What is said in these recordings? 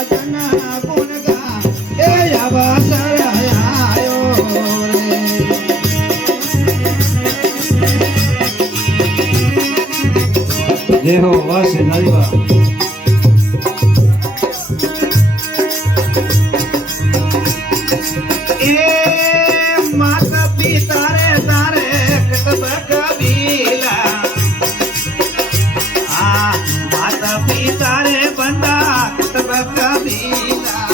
ભજન ગુણ ગા એ અવસર આયો રે જય હો વાસે નારીવા માતા પિતા રે તારે કબીલા આ માતા પિતા રે બંદા કબીલા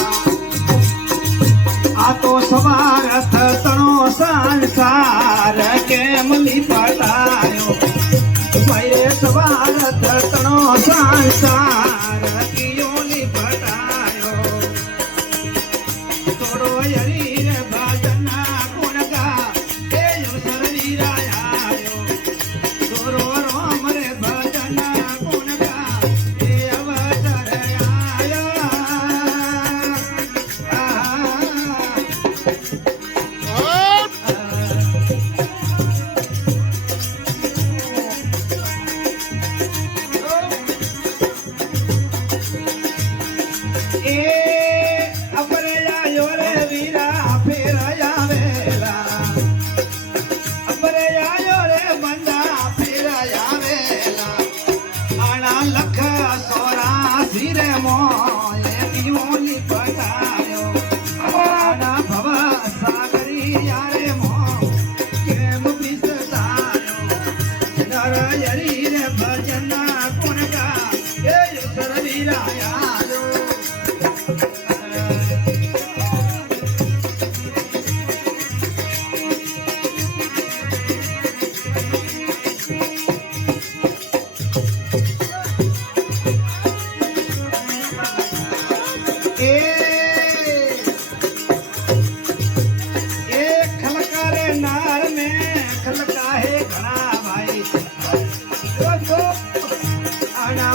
આ તો સ્વાર્થ તણો સંસાર કેમ લીપટાયો ભાઈ સ્વાર્થ તણો સંસાર કિયો લીપટાયો થોડો હરી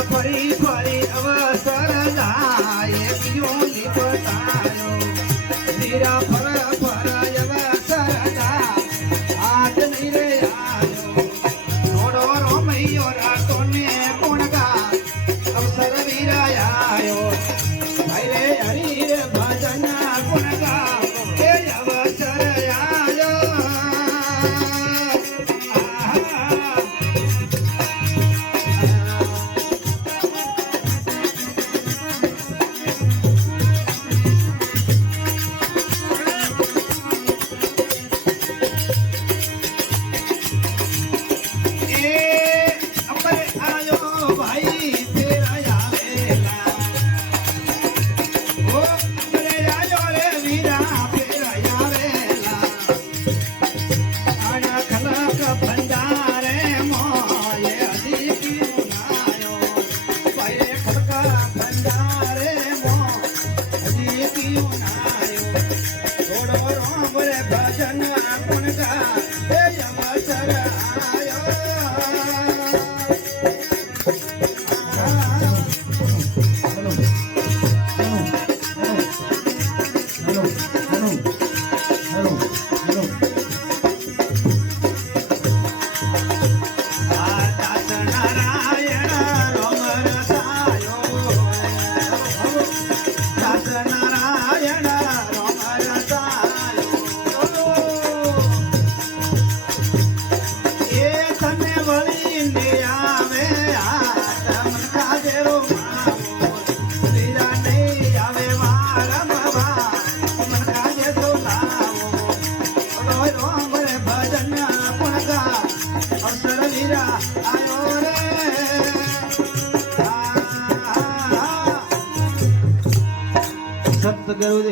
ફરી ફરી અવસર જાય કિયો લીપટાયો ધીરા ફર ફર અવસર જા આજ નહીં રે આયો થોડો રોમૈયો રાતો ને કોણ ગા અવસર વીરાયો ભાઈ રે હરી રે ભજન કોણ ગા એ અવસર આયો સપ્ત ગરુડ